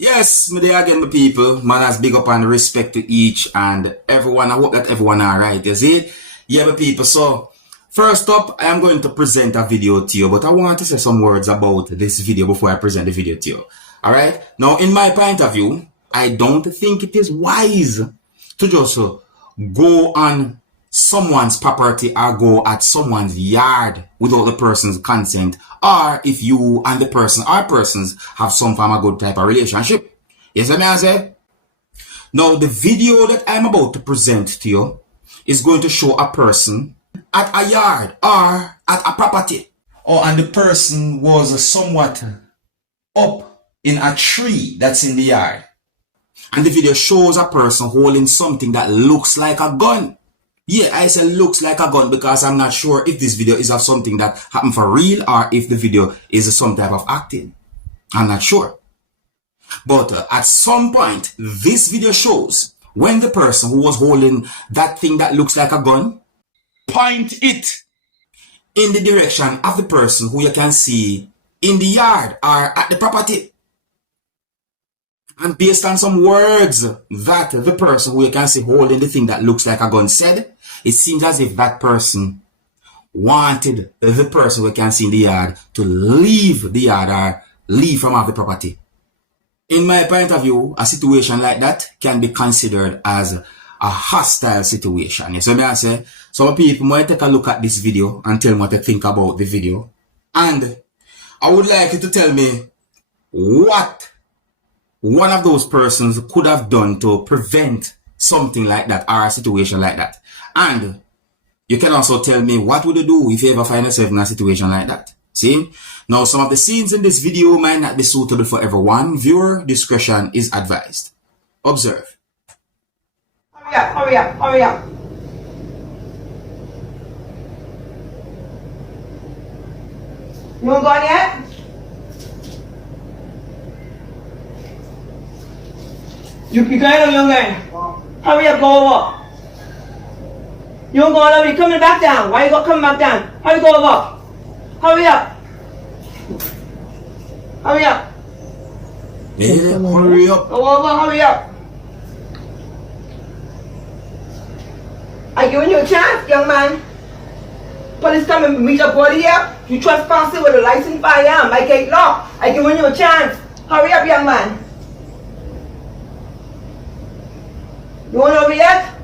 Yes, me there again, my people. Manners, big up and respect to each and everyone. I hope that everyone are right, you see? Yeah, my people. So, first up, I am going to present a video to you, but I want to say some words about this video before I present the video to you. Alright? Now, in my point of view, I don't think it is wise to just go on someone's property or go at someone's yard without the person's consent, or if you and the person or persons have some form of good type of relationship. Yes, what I say? Now, the video that I'm about to present to you is going to show a person at a yard or at a property. Oh, and the person was somewhat up in a tree that's in the yard. And the video shows a person holding something that looks like a gun. Yeah, I say looks like a gun because I'm not sure if this video is of something that happened for real or if the video is some type of acting. I'm not sure. But at some point, this video shows when the person who was holding that thing that looks like a gun point it in the direction of the person who you can see in the yard or at the property. And based on some words that the person who you can see holding the thing that looks like a gun said, it seems as if that person wanted the person who can see in the yard to leave the yard or leave from off the property. In my point of view, a situation like that can be considered as a hostile situation. You see what I say? Some people might take a look at this video and tell me what they think about the video. And I would like you to tell me what one of those persons could have done to prevent something like that or a situation like that. And you can also tell me what would you do if you ever find yourself in a situation like that. See? Now, some of the scenes in this video might not be suitable for everyone. Viewer discretion is advised. Observe. Hurry up, hurry up, hurry up. You want to go on yet? You going or you going? Hurry up, go over. You don't go over, you're coming back down. Why you coming back down? Hurry, go over. Hurry up. Hurry up. Yeah, hurry up. Go over, hurry up. I giving you a chance, young man. Police come and meet your body here. You trespassing with a licensed firearm. I gate law. I giving you a chance. Hurry up, young man. You want over yet?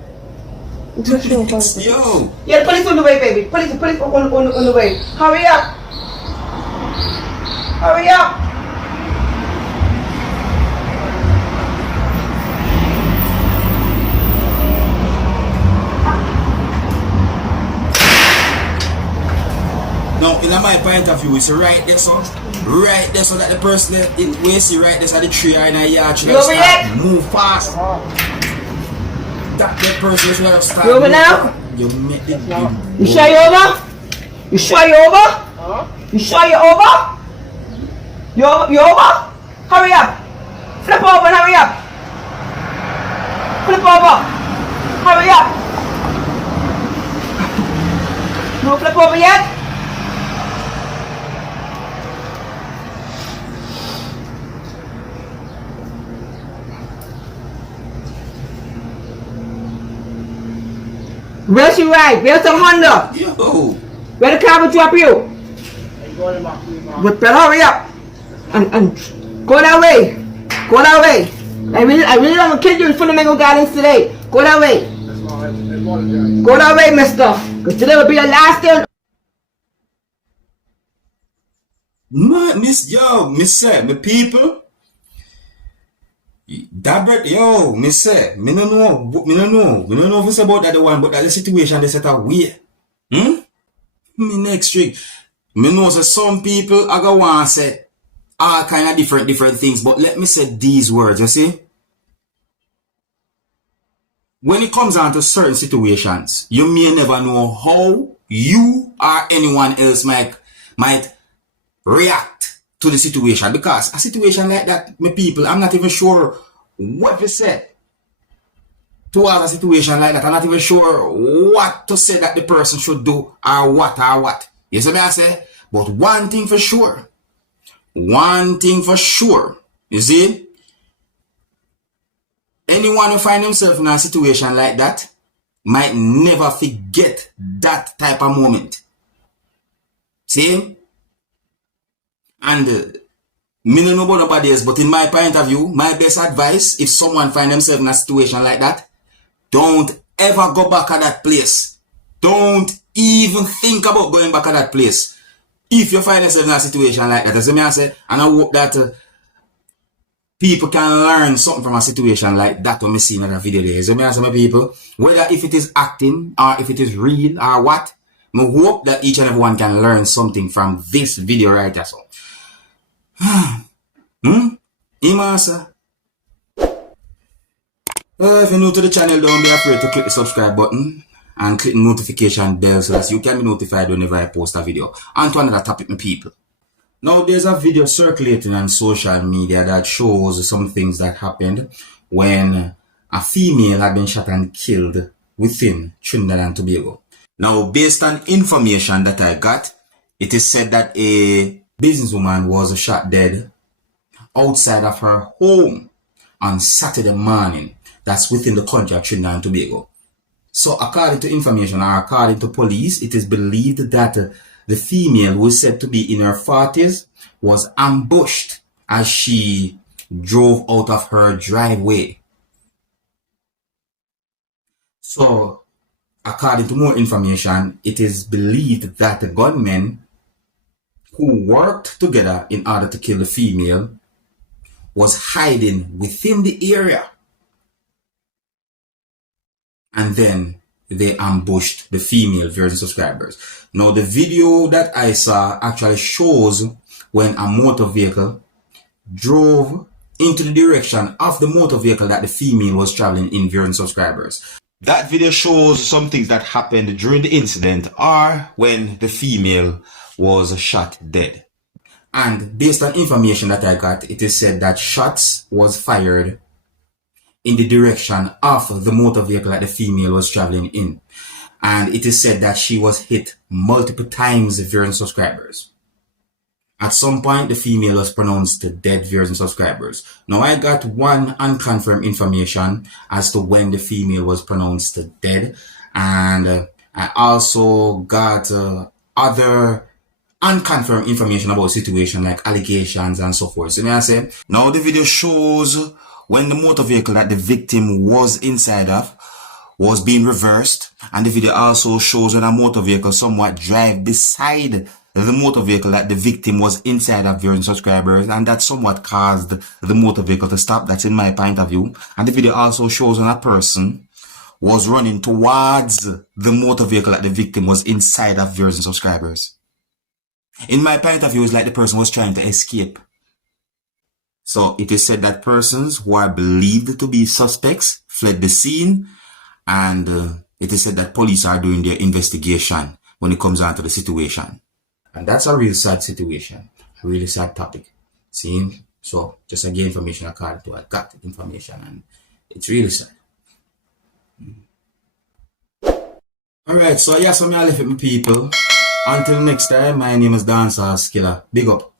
Yo! Yeah, the police on the way, baby. Police on the way. Hurry up. Hurry up. Now, in my point of view, it's right there, so that the person that we see right there, so the tree or in a yard should start move fast. That person is gonna start. You over now? You make it. You sure you over? You sure you over? You sure you over? You over? Hurry up. Flip over and hurry up. Flip over. Hurry up. You won't flip over yet? Where's your ride? Where's the Honda? Yo! Where the car will drop you? But hurry up and go that way. Go that way. I really don't want to kill you in front of Mango Gardens today. Go that way. Go that way, mister. Because today will be the last day. Man, me people. Dabert, yo, me no know if it's about that one, but that the situation they set away. Me next week. Me know that some people are gonna want to say all kind of different things, but let me say these words, you see? When it comes down to certain situations, you may never know how you or anyone else might react to the situation, because a situation like that, my people, I'm not even sure what to say towards a situation like that. I'm not even sure what to say that the person should do or what. You see what I say? But one thing for sure, you see, Anyone who find himself in a situation like that might never forget that type of moment. See? And me no know about nobody else, but in my point of view, my best advice, if someone find themselves in a situation like that, don't ever go back at that place. Don't even think about going back at that place. If you find yourself in a situation like that, as I say, and I hope that people can learn something from a situation like that when we see in another video there. So I say my people, whether if it is acting or if it is real or what, I hope that each and everyone can learn something from this video right here. So. Imasa. If you're new to the channel, don't be afraid to click the subscribe button and click the notification bell so that you can be notified whenever I post a video. On to another topic, my people. Now, there's a video circulating on social media that shows some things that happened when a female had been shot and killed within Trinidad and Tobago. Now, based on information that I got, it is said that a businesswoman was shot dead outside of her home on Saturday morning. That's within the country of Trinidad and Tobago. So according to information or according to police, it is believed that the female, who is said to be in her 40s, was ambushed as she drove out of her driveway. So according to more information, it is believed that the gunmen who worked together in order to kill the female was hiding within the area. And then they ambushed the female viewers and subscribers. Now, the video that I saw actually shows when a motor vehicle drove into the direction of the motor vehicle that the female was traveling in, viewers and subscribers. That video shows some things that happened during the incident or when the female was shot dead. And based on information that I got, it is said that shots was fired in the direction of the motor vehicle that the female was traveling in. And it is said that she was hit multiple times, viewers and subscribers. At some point, the female was pronounced dead, viewers and subscribers. Now, I got one unconfirmed information as to when the female was pronounced dead. And I also got other unconfirmed information about the situation, like allegations and so forth. So may I say, now the video shows when the motor vehicle that the victim was inside of was being reversed, and the video also shows when a motor vehicle somewhat drive beside the motor vehicle that the victim was inside of, viewers and subscribers, and that somewhat caused the motor vehicle to stop. That's in my point of view. And the video also shows when a person was running towards the motor vehicle that the victim was inside of, viewers and subscribers. In my point of view, it's like the person was trying to escape. So it is said that persons who are believed to be suspects fled the scene, and it is said that police are doing their investigation when it comes down to the situation. And that's a real sad situation, a really sad topic. See? So just again, information according to I got the information, and it's really sad. Alright, so yeah, so me I left it, my people. Until next time, my name is Dancehall Skilla. Big up.